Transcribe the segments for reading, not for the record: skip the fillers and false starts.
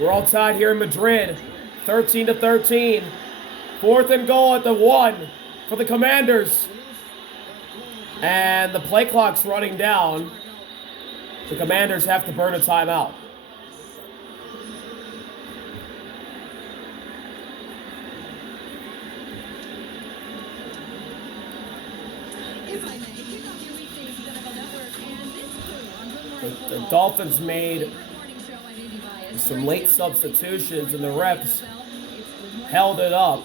We're all tied here in Madrid. 13-13. 4th and goal at the 1 for the Commanders. And the play clock's running down. The Commanders have to burn a timeout. The Dolphins made some late substitutions, and the refs held it up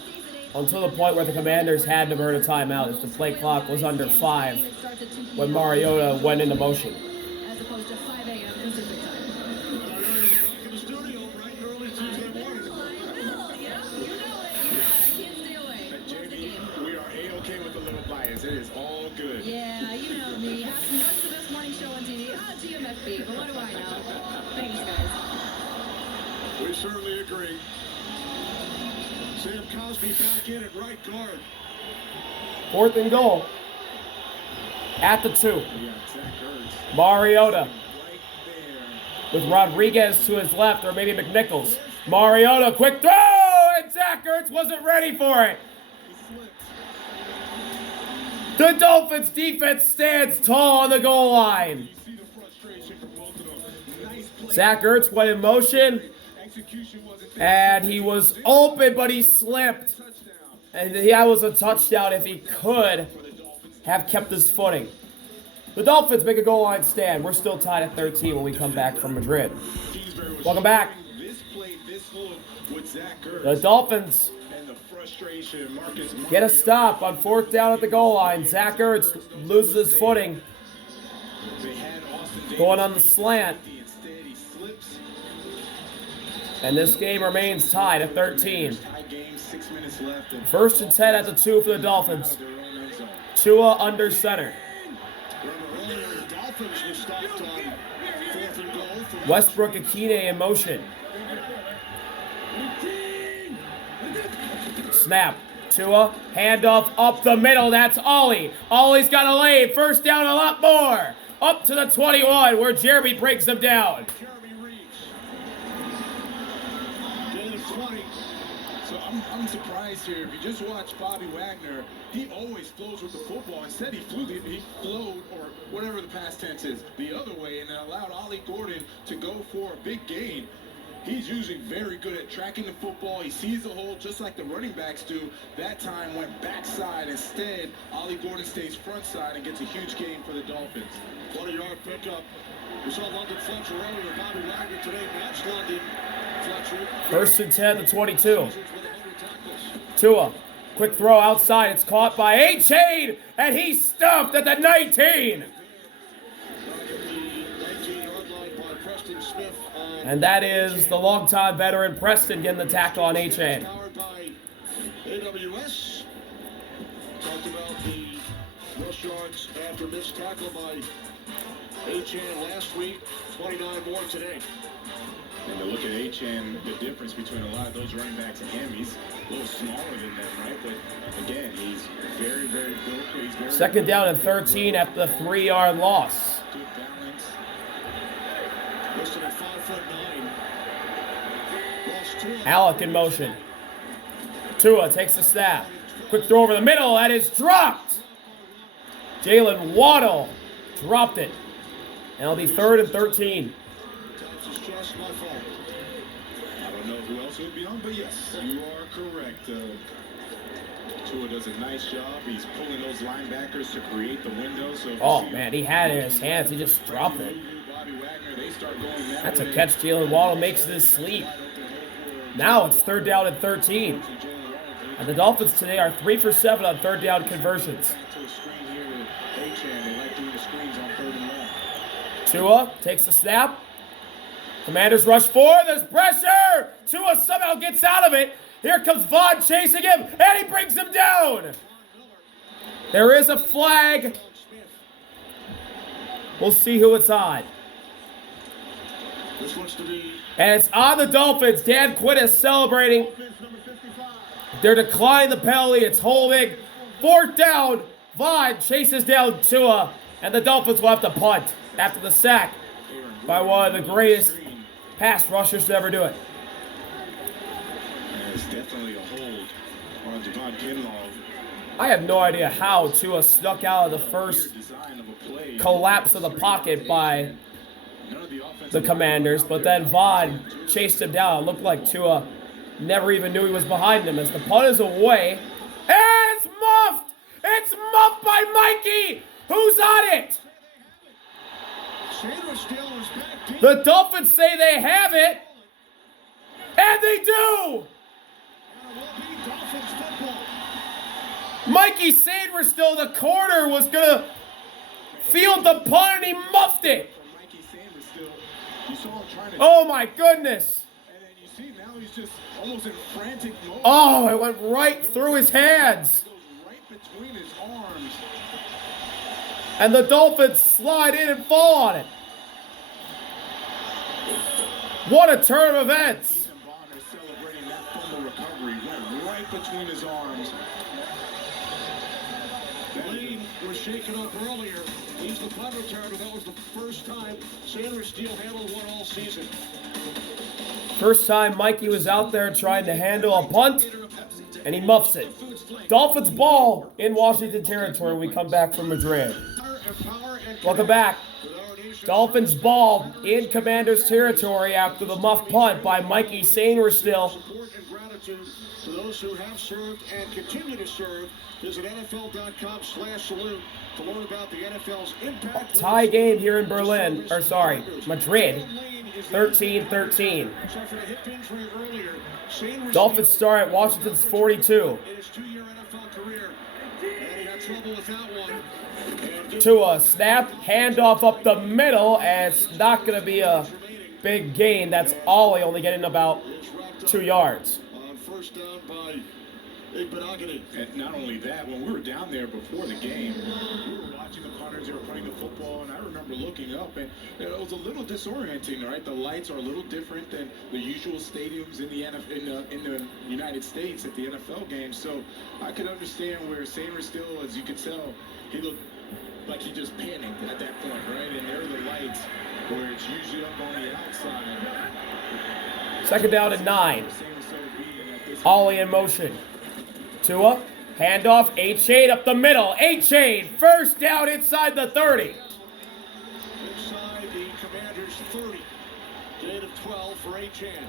until the point where the Commanders had to burn a timeout as the play clock was under 5 when Mariota went into motion. We are A-okay with a little bias. It is all good. Yeah, you know me. That's the best morning show on TV. GMFB, but what do I know? Thanks, guys. We certainly agree. Sam Cosby back in at right guard. 4th and goal at the 2. Mariota with Rodriguez to his left, or maybe McNichols. Mariota, quick throw, and Zach Ertz wasn't ready for it. The Dolphins defense stands tall on the goal line. Zach Ertz went in motion, and he was open, but he slipped. And that was a touchdown if he could have kept his footing. The Dolphins make a goal line stand. We're still tied at 13 when we come back from Madrid. Welcome back. The Dolphins get a stop on 4th down at the goal line. Zach Ertz loses his footing. Going on the slant. And this game remains tied at 13. 1st and 10 at the 2 for the Dolphins. Tua under center. Westbrook Akine in motion. Snap. Tua, handoff up the middle. That's Ollie. Ollie's got a lane. 1st down, a lot more. Up to the 21 where Jeremy breaks them down. I'm surprised here. If you just watch Bobby Wagner, he always flows with the football. Instead, he flowed, or whatever the past tense is, the other way, and allowed Ollie Gordon to go for a big gain. He's usually very good at tracking the football. He sees the hole just like the running backs do. That time went backside. Instead, Ollie Gordon stays front side and gets a huge gain for the Dolphins. 20-yard pickup. We saw London Fletcher earlier. Bobby Wagner today matched London Fletcher. 1st and 10 to 22. Tua, quick throw outside. It's caught by A-Chain, and he's stuffed at the 19. And that is the longtime veteran Preston getting the tackle on A-Chain. AWS talked about the rush yards after missed tackle by A-Chain last week, 29 more today. And to look at A-Chain, the difference between a lot of those running backs and him, he's a little smaller than them, right? But again, he's very, very built. He's very 2nd down and 13 after the 3-yard loss. Good balance. Listed at 5'9". Alec in motion. Tua takes the snap. Quick throw over the middle. That is dropped. Jalen Waddle dropped it. And it'll be 3rd and 13. I don't know who else it would be on, but yes, you are correct. Tua does a nice job. He's pulling those linebackers to create the window. Oh, man, he had it in his hands. He just dropped it. That's a catch. Jalen Waddle makes this sleep. Now it's 3rd down and 13. And the Dolphins today are 3 for 7 on 3rd down conversions. Tua takes the snap. Commanders rush forward. There's pressure. Tua somehow gets out of it. Here comes Vaughn chasing him, and he brings him down. There is a flag. We'll see who it's on. And it's on the Dolphins. Dan Quinn is celebrating. They're declining the penalty. It's holding. 4th down. Vaughn chases down Tua, and the Dolphins will have to punt after the sack by one of the greatest pass rushers to ever do it. It's definitely a hold on Devon Kinlaw. I have no idea how Tua snuck out of the first collapse of the pocket by the Commanders, but then Vaughn chased him down. It looked like Tua never even knew he was behind him as the punt is away. And it's muffed! It's muffed by Mikey! Who's on it? The Dolphins say they have it, and they do! Mikey Sainristil, the corner, was going to field the punt, and he muffed it. Oh, my goodness. And then you see now he's just almost in frantic mode. Oh, it went right through his hands. It goes right between his arms. And the Dolphins slide in and fall on it. What a turn of events. Ethan Bonner celebrating that fumble recovery. Went right between his arms. Lane was shaken up earlier. He's the punt returner. That was the first time Sainristil handled one all season. First time Mikey was out there trying to handle a punt, and he muffs it. Dolphins ball in Washington territory when we come back from Madrid. Welcome back. Dolphins ball in Commanders territory after the muff punt by Mikey Sainristil. Support and gratitude to those who have served and continue to serve. Visit NFL.com/salute to learn about the NFL's impact. Tie game here in Berlin, or sorry, Madrid, 13-13. Suffered a hip injury earlier. Dolphins start at Washington's 42. In his 2-year NFL career, and he had trouble with that one. Tua snap, handoff up the middle, and it's not going to be a big gain. That's Ollie only getting about 2 yards. On first down by Igbenogany. And not only that, when we were down there before the game, we were watching the punters, they were punting the football, and I remember looking up, and it was a little disorienting, right? The lights are a little different than the usual stadiums in the United States at the NFL games, so I could understand where Sainristil, as you could tell, he looked like he just panicked at that point, right? And there are the lights where it's usually up on the outside. Second down and 9. Ollie in motion. Tua, handoff, A-Chain up the middle. A-Chain, first down inside the 30. Inside the Commanders' 30. Gain of 12 for A-Chan.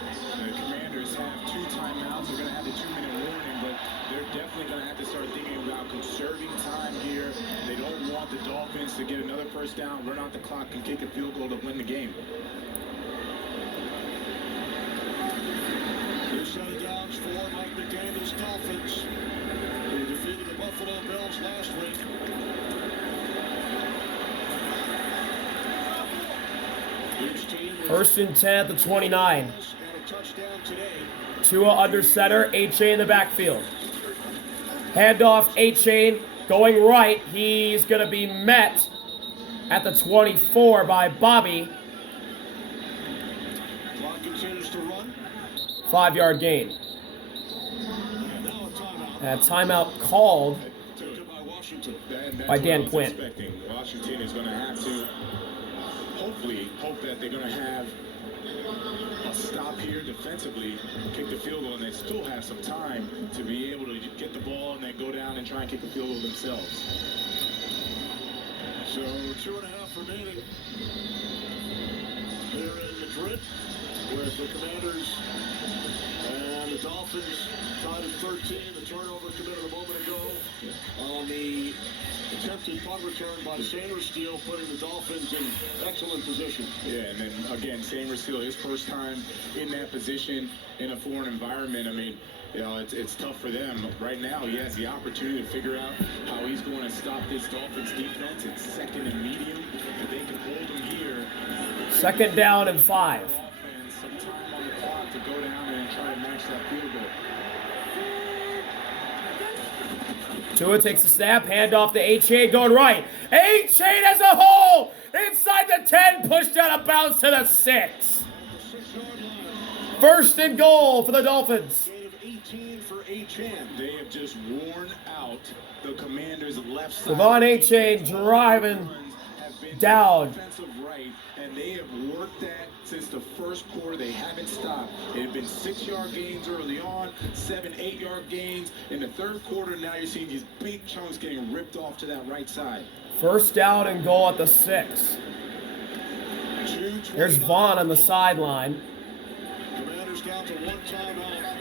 The Commanders have 2 timeouts. They're going to have the 2-minute warning, but they're definitely going to have to start thinking about conserving time here. They don't want the Dolphins to get another first down, run out the clock, and kick a field goal to win the game. New set of downs for Mike McDaniel's Dolphins, who defeated the Buffalo Bills last week. Each team First and 10 at the 29. and a touchdown today. Tua under center, A-Chain in the backfield. Handoff, A-Chain going right. He's going to be met at the 24 by Bobby. Clock continues to run. 5-yard gain. And now a timeout. And a timeout called Taken by Washington. And that's by what Dan I was Quinn. expecting. Washington is going to have to hopefully hope that they're going to have a stop here defensively, kick the field goal, and they still have some time to be able to get the ball and then go down and try and kick the field goal themselves. So 2.5 remaining here in Madrid with the Commanders and the Dolphins tied at 13. The turnover committed a moment ago on the attempted punt return by Sainristil, putting the Dolphins in excellent position. Yeah, and then again, Sainristil, his first time in that position in a foreign environment. I mean, you know, it's tough for them. Right now, he has the opportunity to figure out how he's going to stop this Dolphins defense. It's second and medium. If they can hold him here. second down and 5. And some time on the clock to go down and try to match that field goal. Tua takes a snap, handoff to A-Chain going right. A-Chain has a hole inside the 10, pushed out of bounds to the 6. First and goal for the Dolphins. Gain of 18 for A-Chan. They have just worn out the Commanders' left side. Devon A-Chain driving Have been down. Defensive right, and they have worked that since the first quarter. They haven't stopped. It had been 6-yard gains early on, 7, 8-yard gains in the third quarter. Now you're seeing these big chunks getting ripped off to that right side. First down and goal at the 6. Here's Vaughn on the sideline. Commanders down to 1 timeout.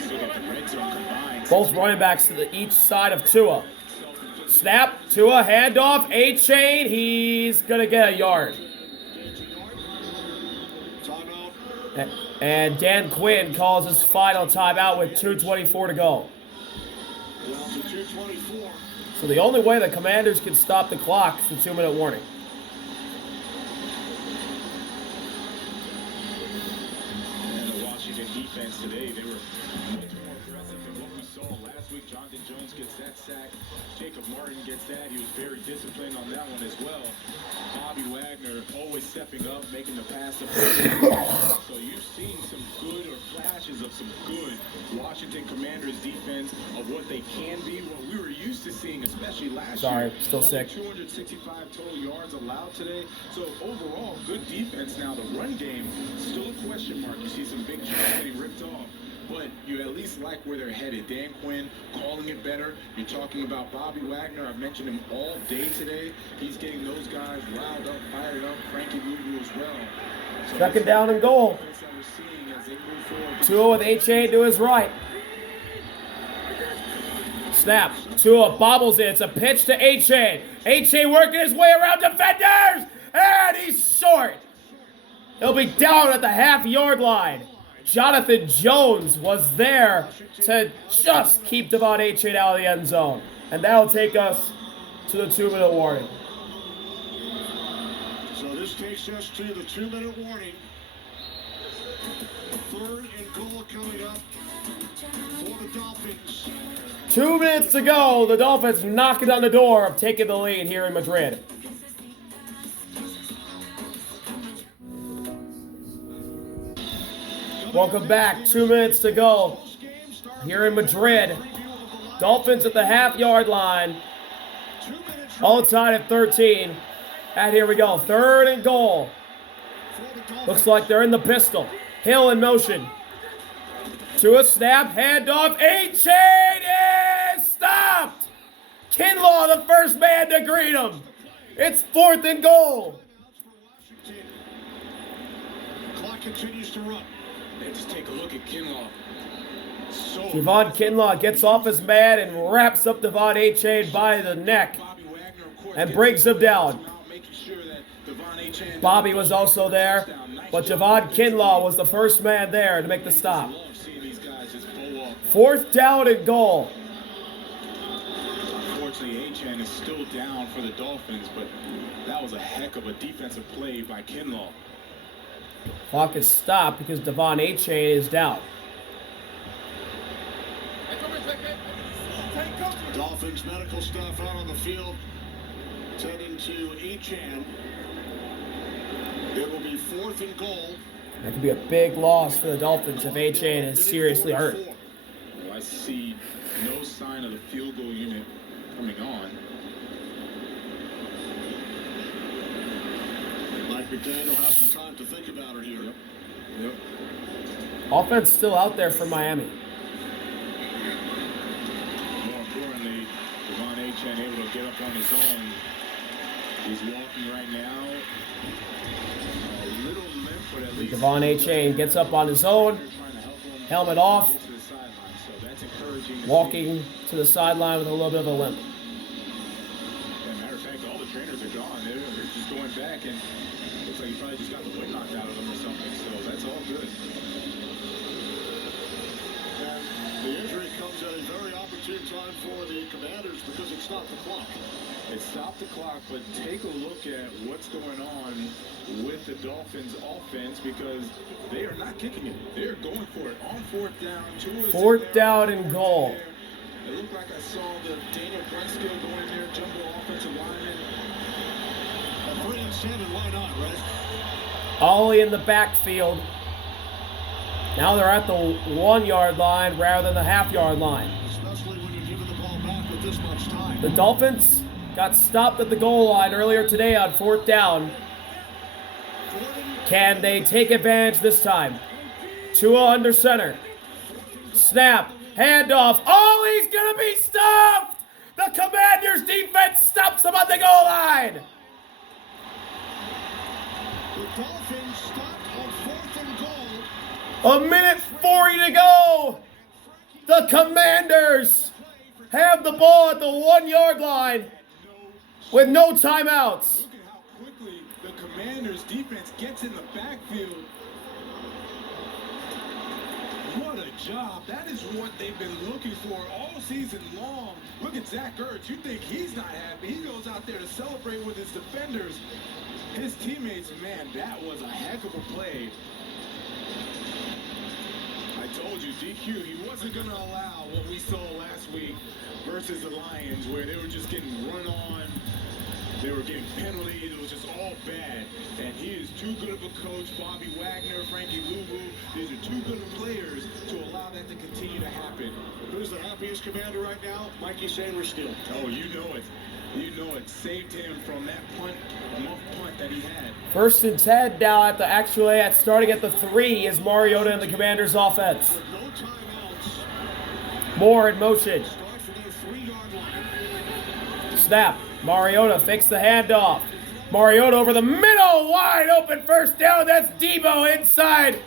So that the red zone combines. Both running backs to each side of Tua. Snap, Tua, handoff, A-Chain. He's going to get a yard. Timeout. And Dan Quinn calls his final timeout with 2:24 to go. Down to 2:24. So the only way the Commanders can stop the clock is the 2-minute warning. And the Washington defense today, they were much more aggressive than what we saw last week. Jonathan Jones gets that sack. Jacob Martin gets that. He was very disciplined on that one as well. Bobby Wagner always stepping up, making the pass. So you've seen some good or flashes of some good Washington Commanders defense of what they can be, what we were used to seeing, especially last year. Sorry, still sick. 265 total yards allowed today. So overall, good defense. Now the run game, still a question mark. You see some big shots getting ripped off. But you at least like where they're headed. Dan Quinn calling it better. You're talking about Bobby Wagner. I've mentioned him all day today. He's getting those guys riled up, fired up. Frankie Louvu as well. So Second down and goal. that we're seeing as they move forward. Tua with A-Chain to his right. Snap. Tua bobbles it. It's a pitch to A-Chain. A-Chain working his way around defenders. And he's short. He'll be down at the half-yard line. Jonathan Jones was there to just keep Devon A-Chain out of the end zone. And that'll take us to the 2-minute warning. So this takes us to the 2-minute warning. 3rd and goal coming up for the Dolphins. 2 minutes to go. The Dolphins knocking on the door of taking the lead here in Madrid. Welcome back. 2 minutes to go here in Madrid. Dolphins at the half-yard line. All tied at 13. And here we go. 3rd and goal. Looks like they're in the pistol. Hill in motion. To a snap. Handoff. A-Chain is stopped. Kinlaw, the first man to greet him. It's 4th and goal. Clock continues to run. And just take a look at Kinlaw. So Devon Kinlaw gets off his man and wraps up Devon A-Chain by the neck Bobby Wagner, of course, and gets brings him down. making sure that Devon A-Chain Bobby was also there, but Devon Kinlaw was the first man there to make the stop. love seeing these guys just blow up. 4th down and goal. Unfortunately, A-Chain is still down for the Dolphins, but that was a heck of a defensive play by Kinlaw. Clock is stopped because Devon A-Chain is down. Dolphins medical staff out on the field, tending to A-Chan. It will be 4th and goal. That could be a big loss for the Dolphins if A-Chain is seriously hurt. Well, I see no sign of the field goal unit coming on. Mike McDaniel will have some time to think about it here. Yep. Offense still out there for Miami. More importantly, Devon A-Chain able to get up on his own. He's walking right now. A little limp, but at least Devon A-Chain gets up on his own, trying to help him helmet off, get to the sideline. So that's encouraging. walking to the sideline with a little bit of a limp. As a matter of fact, all the trainers are gone. They're just going back, and looks like he probably just got the wind knocked out of him or something. So that's all good. And the injury comes at a very opportune time for the Commanders because it stopped the clock. It stopped the clock, but take a look at what's going on with the Dolphins offense because they are not kicking it. They're going for it on 4th down. 4th down and goal. It looked like I saw the Daniel Brunskill go in there, jumbo offensive lineman. A 3 and 7, why not, right? Ollie in the backfield. Now they're at the 1-yard line rather than the half-yard line. Especially when you're giving the ball back with this much time. The Dolphins got stopped at the goal line earlier today on 4th down. Can they take advantage this time? Tua under center. Snap. Handoff. Oh, he's going to be stopped! The Commanders defense stops him on the goal line! The Dolphins stopped on 4th and goal. A minute 40 to go! The Commanders have the ball at the 1-yard line with no timeouts. Look at how quickly the Commanders defense gets in the backfield. What a job. That is what they've been looking for all season long. Look at Zach Ertz. You think he's not happy. He goes out there to celebrate with his defenders. His teammates, man, that was a heck of a play. I told you, DQ, he wasn't going to allow what we saw last week versus the Lions, where they were just getting run on. They were getting penalties. It was just all bad. And he is too good of a coach. Bobby Wagner, Frankie Louvu, these are too good of players to allow that to continue to happen. Who's the happiest Commander right now? Mikey Saylor still. Oh, you know it. You know it. Saved him from that muff punt that he had. 1st and 10 now at starting at the 3 is Mariota in the Commanders offense. With no timeouts. Moore in motion. Start for their 3-yard line. Snap. Mariota fakes the handoff. Mariota over the middle, wide open 1st down. That's Debo inside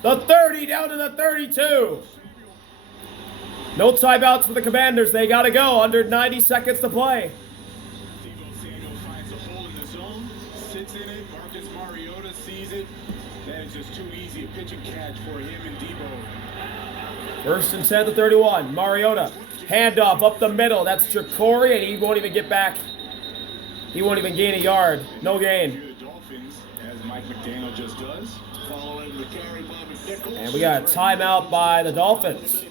the 30 down to the 32. No timeouts for the Commanders. They got to go. Under 90 seconds to play. Debo Samuel finds a hole in the zone, sits in it. Marcus Mariota sees it. That is just too easy a pitch and catch for him and Debo. 1st and 10 to 31. Mariota. Handoff up the middle. That's Jacory, and he won't even get back. He won't even gain a yard. No gain. The Dolphins, as Mike McDaniel just does. Following the carry by McNichols. And we got a timeout by the Dolphins.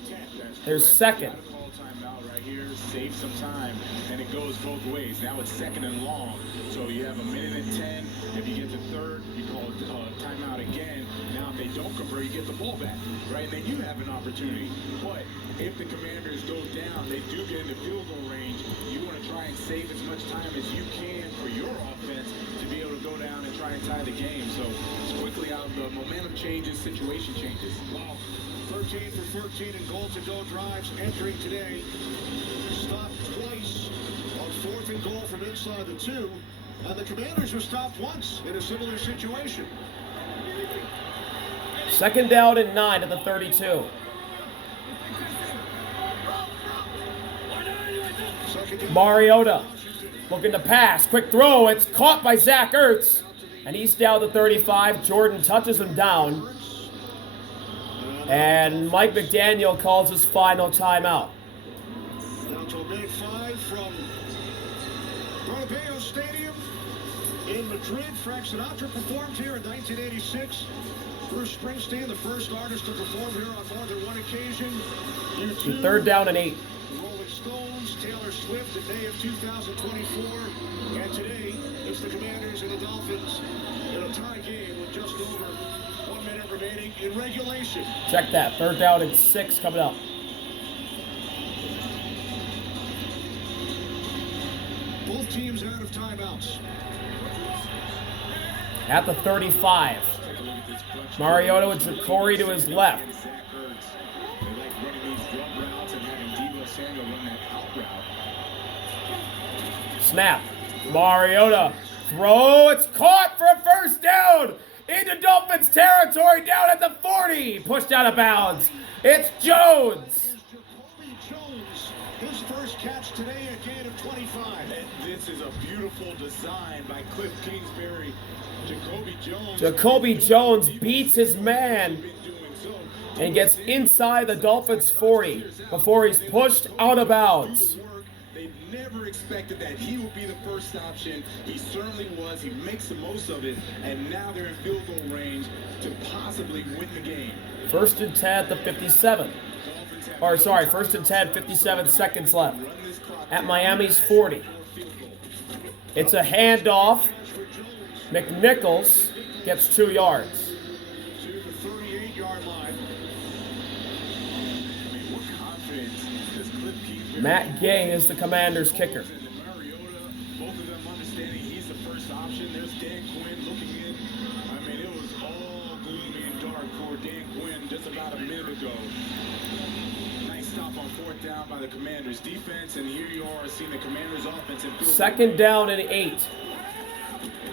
There's second. Call timeout right here, save some time, and it goes both ways. Now it's 2nd and long, so you have a minute and 10. If you get to 3rd, you call timeout again. Now if they don't convert, you get the ball back, right? Then you have an opportunity. But if the Commanders go down, they do get into field goal range. You want to try and save as much time as you can for your offense to be able to go down and try and tie the game. So it's quickly out, the momentum changes, situation changes. Wow. 13 for 13 and goal to go drives entering today. Stopped twice on 4th and goal from inside the 2. And the Commanders were stopped once in a similar situation. 2nd down and 9 at the 32. Mariota looking to pass. Quick throw. It's caught by Zach Ertz. And he's down to 35. Jordan touches him down. And Mike McDaniel calls his final timeout. Down to a big 5 from Bernabeu Stadium in Madrid. Frank Sinatra performed here in 1986. Bruce Springsteen, the first artist to perform here on more than one occasion. U2, 3rd down and 8. Rolling Stones, Taylor Swift in May of 2024. And today, it's the Commanders and the Dolphins in a tie game with just over 1 minute remaining in regulation. Check that. 3rd down and 6 coming up. Both teams out of timeouts. At the 35. Mariota with Jacory to his left. Zach Ertz. They like running these drop routes and having Debo Samuel run that out route. Snap. Mariota. Throw. It's caught for a 1st down. Into Dolphins territory down at the 40. Pushed out of bounds. It's Jones. Jacoby Jones, his first catch today, a gain of 25. And this is a beautiful design by Cliff Kingsbury. Jacoby Jones beats his man and gets inside the Dolphins 40 before he's pushed out of bounds. They never expected that he would be the first option. He certainly was. He makes the most of it, and now they're in field goal range to possibly win the game. 1st and 10 at the 57. Or sorry, 1st and 10, 57 seconds left at Miami's 40. It's a handoff. McNichols gets 2 yards. To the 38-yard line. What confidence does Cliff Kingsbury Matt Gay is the Commander's kicker. and Mariota about a minute ago. Nice stop on 4th down by the Commanders defense, and here you are seeing the Commanders offense. And 2nd down and 8.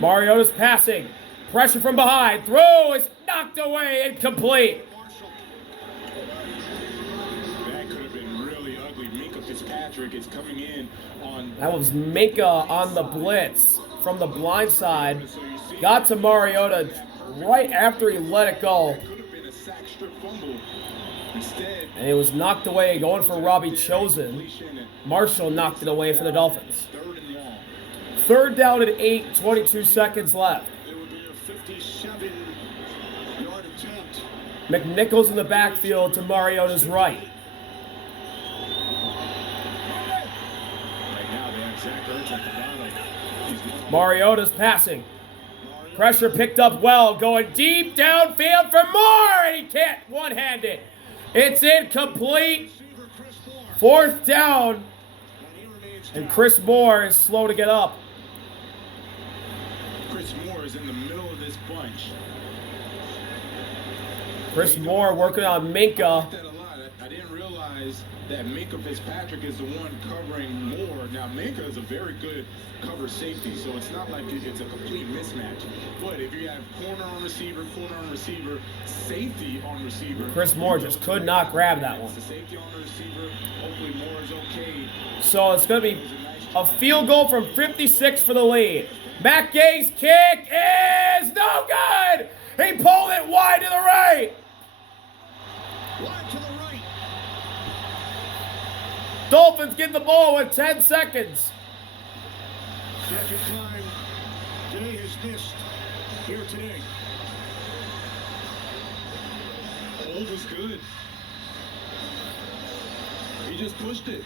Mariota's passing. Pressure from behind. Throw is knocked away. Incomplete. That could have been really ugly. Minka Fitzpatrick is coming in on. That was Minka on the blitz from the blind side. Got to Mariota right after he let it go. Could have been a sack strip fumble. Instead, And it was knocked away going for Robbie Chosen. Marshall knocked it away for the Dolphins. 3rd and long. 3rd down and 8, 22 seconds left. It would be a 57-yard attempt. McNichols in the backfield to Mariota's right. Right now, they have Zach Ertz at the bottom. Mariota's passing. Pressure picked up well. Going deep downfield for Moore. And he can't one-hand it. It's incomplete. 4th down. And Chris Moore is slow to get up. Chris Moore is in the middle of this bunch. Chris Moore working on Minka. That a lot. I didn't realize that Minka Fitzpatrick is the one covering Moore. Now, Minka is a very good cover safety, so it's not like it's a complete mismatch. But if you have corner on receiver, safety on receiver. Chris Moore just could not grab that one. The safety on the receiver. Hopefully Moore is okay. So it's going to be a field goal from 56 for the lead. Matt Gay's kick is no good. He pulled it wide to the right. Wide to the right. Dolphins get the ball with 10 seconds. Second time Day has missed here today. Old was good. He just pushed it.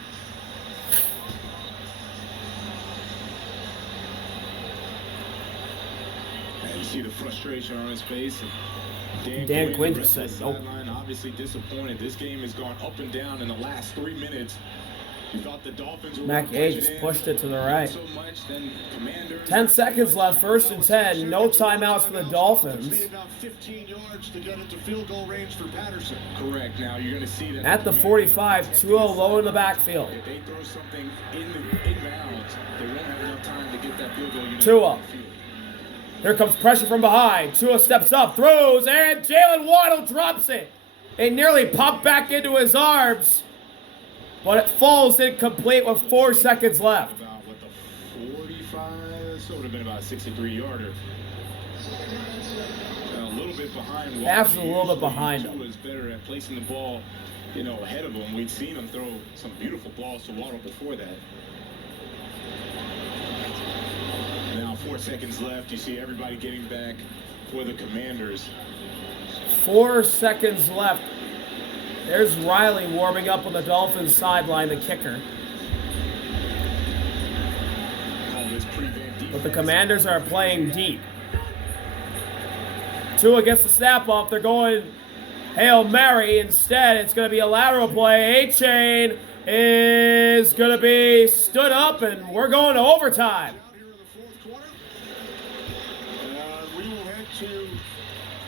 And you see the frustration on his face. And Dan Quinn the just rest said of the nope. sideline, obviously disappointed. This game has gone up and down in the last 3 minutes. You thought the Dolphins were Matt Gay just pushed it to the right. so much, then Commanders. 10 seconds left, 1st and 10. No timeouts for the Dolphins. About 15 yards to get into field goal range for Patterson. Correct. Now you're going to see that At the 45, Tua low in the backfield. if they throw something inbounds, they won't have enough time to get that field goal. Tua. Here comes pressure from behind. Tua steps up, throws, and Jalen Waddle drops it. It nearly popped back into his arms, but it falls incomplete with 4 seconds left. About what, the 45? So it would have been about a 63-yarder. A little bit behind. Half's a little bit behind him. Tua is better at placing the ball, ahead of him. We'd seen him throw some beautiful balls to Waddle before that. Now 4 seconds left. You see everybody getting back for the Commanders. 4 seconds left. There's Riley warming up on the Dolphins sideline, the kicker. But the Commanders are playing deep. Tua gets the snap off. They're going Hail Mary. Instead, it's going to be a lateral play. A-Chain is going to be stood up, and we're going to overtime. Here in the fourth quarter. We will head to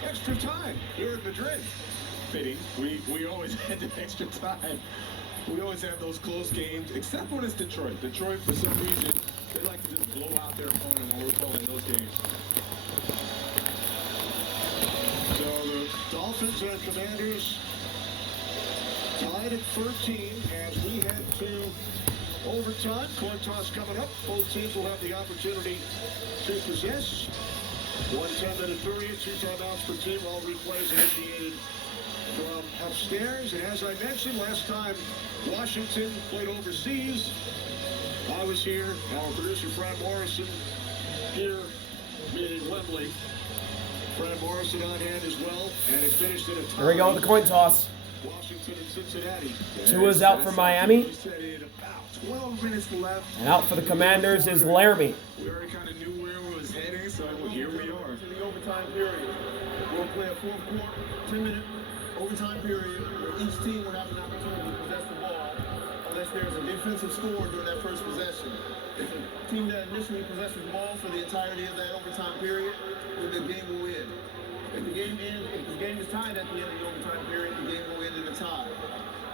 extra time here in Madrid. Fitting. We always had the extra time. We always have those close games, except when it's Detroit. Detroit, for some reason, they like to just blow out their opponent when we're calling those games. So the Dolphins and Commanders tied at 13 as we head to overtime. Coin toss coming up. Both teams will have the opportunity to possess. 1 10-minute period, 2 timeouts per team. All replays initiated from upstairs. And as I mentioned last time, Washington played overseas. I was here. Our producer, Fran Morrison, here in Wembley. Fran Morrison on hand as well. And it finished in a tie. Here we go with the coin toss. Washington and Cincinnati. Tua's out for Miami. We said it about 12 minutes left. And out for the Commanders is Laramie. We already kind of knew where it was heading, so here we are. In the overtime period, we'll play a fourth quarter, 10-minute overtime period where each team will have an opportunity to possess the ball unless there's a defensive score during that first possession. If the team that initially possesses the ball for the entirety of that overtime period, then the game will end. If the game is tied at the end of the overtime period, the game will end in a tie.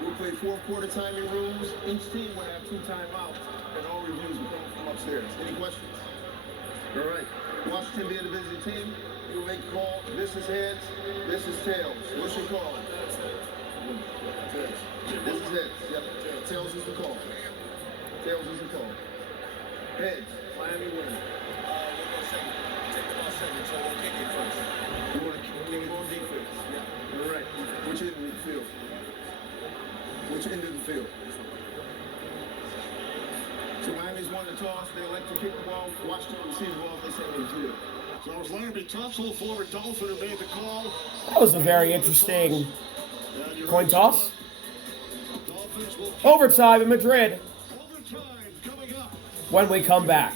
We'll play fourth quarter timing rules. Each team will have 2 timeouts, and all reviews will come from upstairs. Any questions? All right. Washington being the visiting team, you will make a call. This is heads. This is tails. What's your call? This is heads. Yep. Tails is the call. Tails is the call. Heads. Miami wins. We'll go second. Take the ball second, so we'll kick it first. You want to kick it on defense? Yeah. All right. Which end of the field? Which end of the field? So Miami's won the toss. They like to kick the ball. Washington receive the ball. They say it's good. So it was Larry Tunsil, former Dolphin, who made the call. That was a very interesting And you coin heard toss. Dolphins will Overtime in Madrid overtime coming up. when we come back.